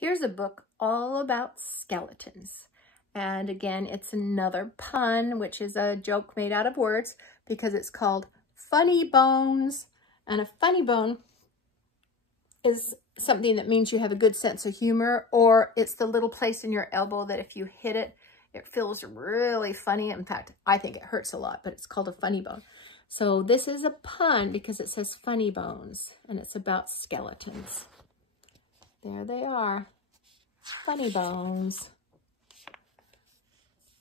Here's a book all about skeletons. And again, it's another pun, which is a joke made out of words because it's called Funnybones. And a funny bone is something that means you have a good sense of humor, or it's the little place in your elbow that if you hit it, it feels really funny. In fact, I think it hurts a lot, but it's called a funny bone. So this is a pun because it says funny bones, and it's about skeletons. There they are, funny bones.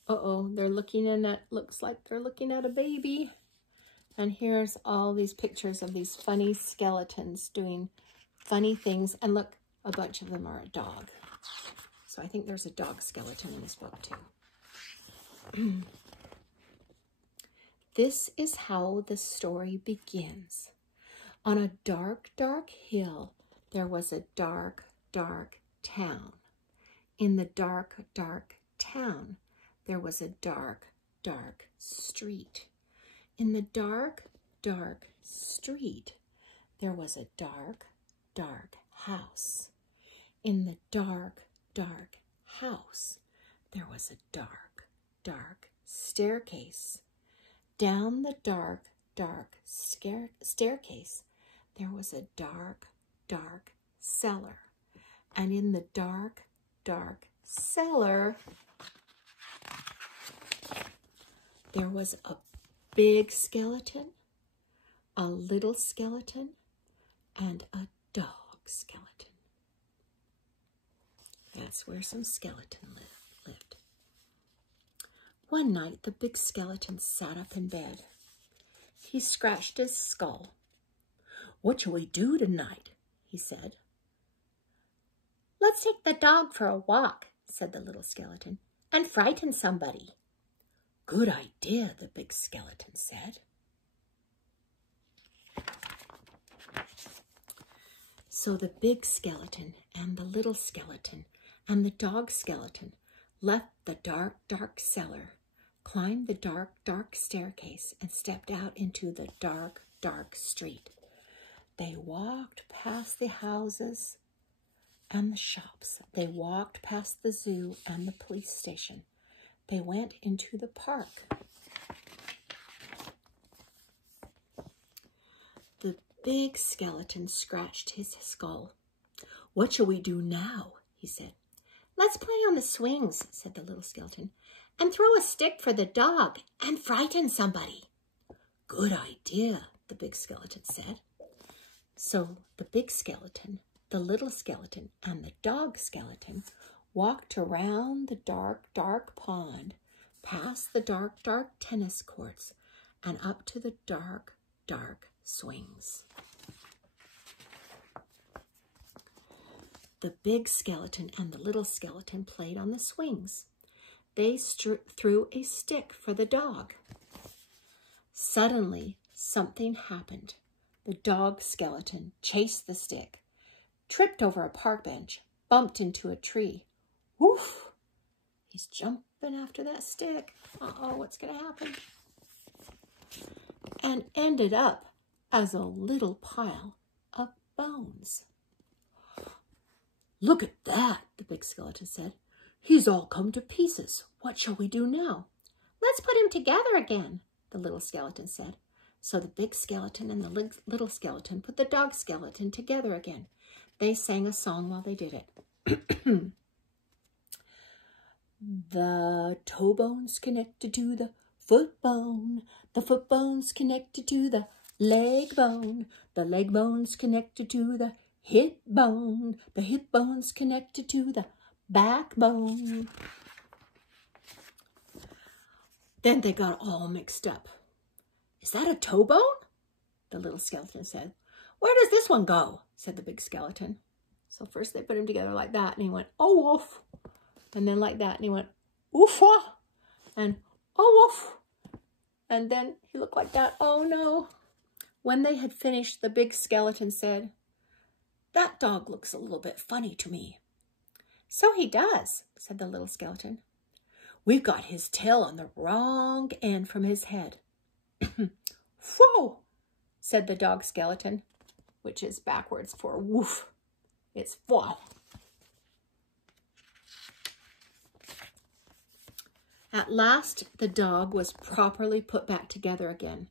Uh-oh, they're looking in at, looks like they're looking at a baby. And here's all these pictures of these funny skeletons doing funny things. And look, a bunch of them are a dog. So I think there's a dog skeleton in this book too. This is how the story begins. On a dark, dark hill, there was a dark, dark town. In the dark, dark town, there was a dark, dark street. In the dark, dark street, there was a dark, dark house. In the dark, dark house, there was a dark, dark staircase. Down the dark, dark staircase, there was a dark, dark cellar. And in the dark, dark cellar, there was a big skeleton, a little skeleton, and a dog skeleton. That's where some skeleton lived. One night, the big skeleton sat up in bed. He scratched his skull. "What shall we do tonight?" he said. "Let's take the dog for a walk," said the little skeleton, "and frighten somebody." "Good idea," the big skeleton said. So the big skeleton and the little skeleton and the dog skeleton left the dark, dark cellar, climbed the dark, dark staircase, and stepped out into the dark, dark street. They walked past the houses and the shops. They walked past the zoo and the police station. They went into the park. The big skeleton scratched his skull. "What shall we do now?" he said. "Let's play on the swings," said the little skeleton, "and throw a stick for the dog and frighten somebody." "Good idea," the big skeleton said. So the big skeleton, the little skeleton, and the dog skeleton walked around the dark, dark pond, past the dark, dark tennis courts, and up to the dark, dark swings. The big skeleton and the little skeleton played on the swings. They threw a stick for the dog. Suddenly, something happened. The dog skeleton chased the stick, tripped over a park bench, bumped into a tree. Woof! He's jumping after that stick. Uh-oh, what's going to happen? And ended up as a little pile of bones. "Look at that," the big skeleton said. "He's all come to pieces. What shall we do now?" "Let's put him together again," the little skeleton said. So the big skeleton and the little skeleton put the dog skeleton together again. They sang a song while they did it. The toe bone's connected to the foot bone's connected to the leg bone's connected to the hip bone's connected to the backbone. Then they got all mixed up. "Is that a toe bone?" the little skeleton said. "Where does this one go?" said the big skeleton. So first they put him together like that, and he went, "Oh, woof." And then like that, and he went, "Oofa," and "Oh, woof." And then he looked like that. Oh, no. When they had finished, the big skeleton said, "That dog looks a little bit funny to me." "So he does," said the little skeleton. "We've got his tail on the wrong end from his head." "Whoa," said the dog skeleton, which is backwards for woof. It's whoa. At last, the dog was properly put back together again.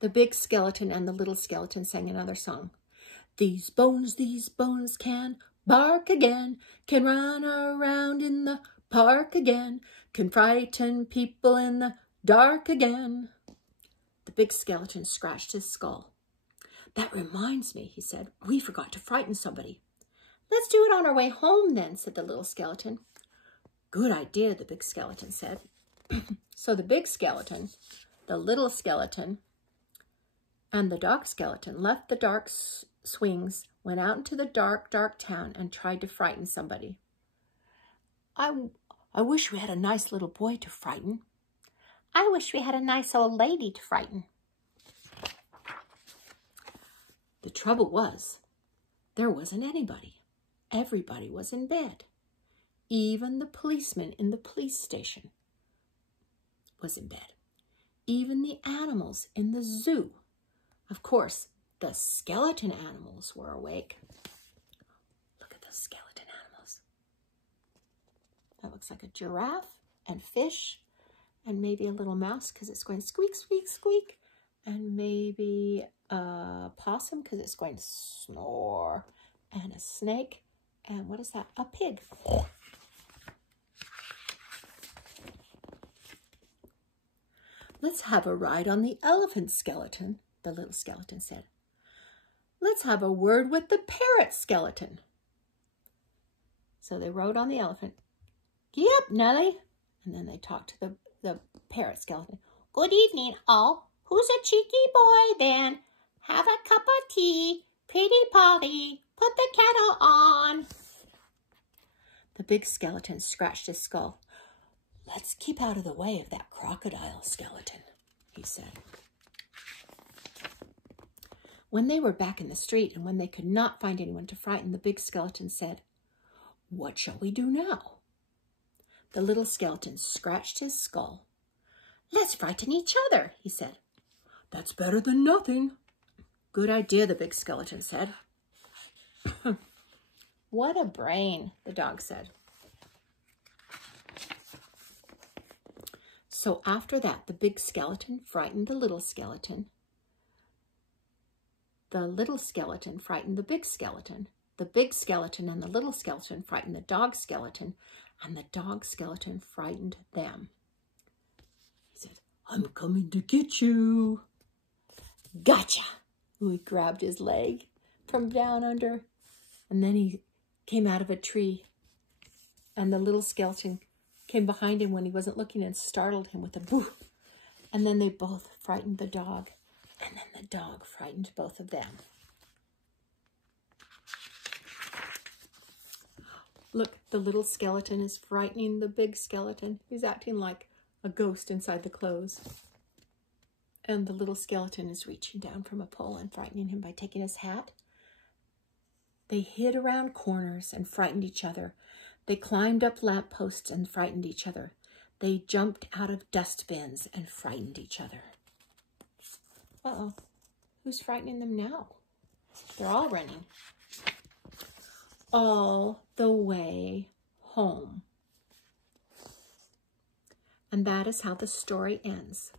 The big skeleton and the little skeleton sang another song. These bones can bark again, can run around in the park again, can frighten people in the dark again. The big skeleton scratched his skull. That reminds me, he said, we forgot to frighten somebody. Let's do it on our way home then, said the little skeleton. Good idea, the big skeleton said. So the big skeleton, the little skeleton, and the dog skeleton left the dark swings, went out into the dark, dark town, and tried to frighten somebody. I wish we had a nice little boy to frighten. I wish we had a nice old lady to frighten. The trouble was, there wasn't anybody. Everybody was in bed. Even the policeman in the police station was in bed. Even the animals in the zoo. Of course, the skeleton animals were awake. Look at the skeleton animals. That looks like a giraffe and fish and maybe a little mouse because it's going squeak, squeak, squeak. And maybe a possum because it's going to snore. And a snake. And what is that? A pig. Let's have a ride on the elephant skeleton, the little skeleton said. Let's have a word with the parrot skeleton. So they rode on the elephant. Get up, Nonnie. And then they talked to the parrot skeleton. Good evening, all. Who's a cheeky boy then? Have a cup of tea. Pretty Polly, put the kettle on. The big skeleton scratched his skull. Let's keep out of the way of that crocodile skeleton, he said. When they were back in the street and when they could not find anyone to frighten, the big skeleton said, what shall we do now? The little skeleton scratched his skull. Let's frighten each other, he said. That's better than nothing. Good idea, the big skeleton said. What a brain, the dog said. So after that, the big skeleton frightened the little skeleton. The little skeleton frightened the big skeleton. The big skeleton and the little skeleton frightened the dog skeleton, and the dog skeleton frightened them. He said, I'm coming to get you. Gotcha. He grabbed his leg from down under, and then he came out of a tree, and the little skeleton came behind him when he wasn't looking and startled him with a boo. And then they both frightened the dog, and then the dog frightened both of them. Look, the little skeleton is frightening the big skeleton. He's acting like a ghost inside the clothes. And the little skeleton is reaching down from a pole and frightening him by taking his hat. They hid around corners and frightened each other. They climbed up lampposts and frightened each other. They jumped out of dustbins and frightened each other. Uh-oh. Who's frightening them now? They're all running. All the way home. And that is how the story ends.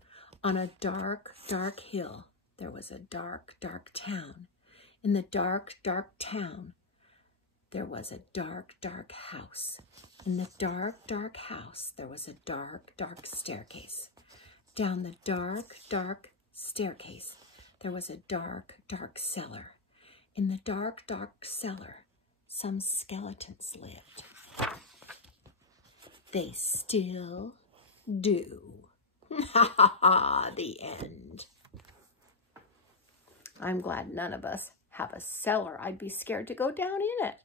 On a dark, dark hill, there was a dark, dark town. In the dark, dark town, there was a dark, dark house. In the dark, dark house, there was a dark, dark staircase. Down the dark, dark staircase, there was a dark, dark cellar. In the dark, dark cellar, some skeletons lived. They still do. Ha ha ha, the end. I'm glad none of us have a cellar. I'd be scared to go down in it.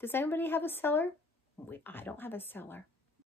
Does anybody have a cellar? I don't have a cellar.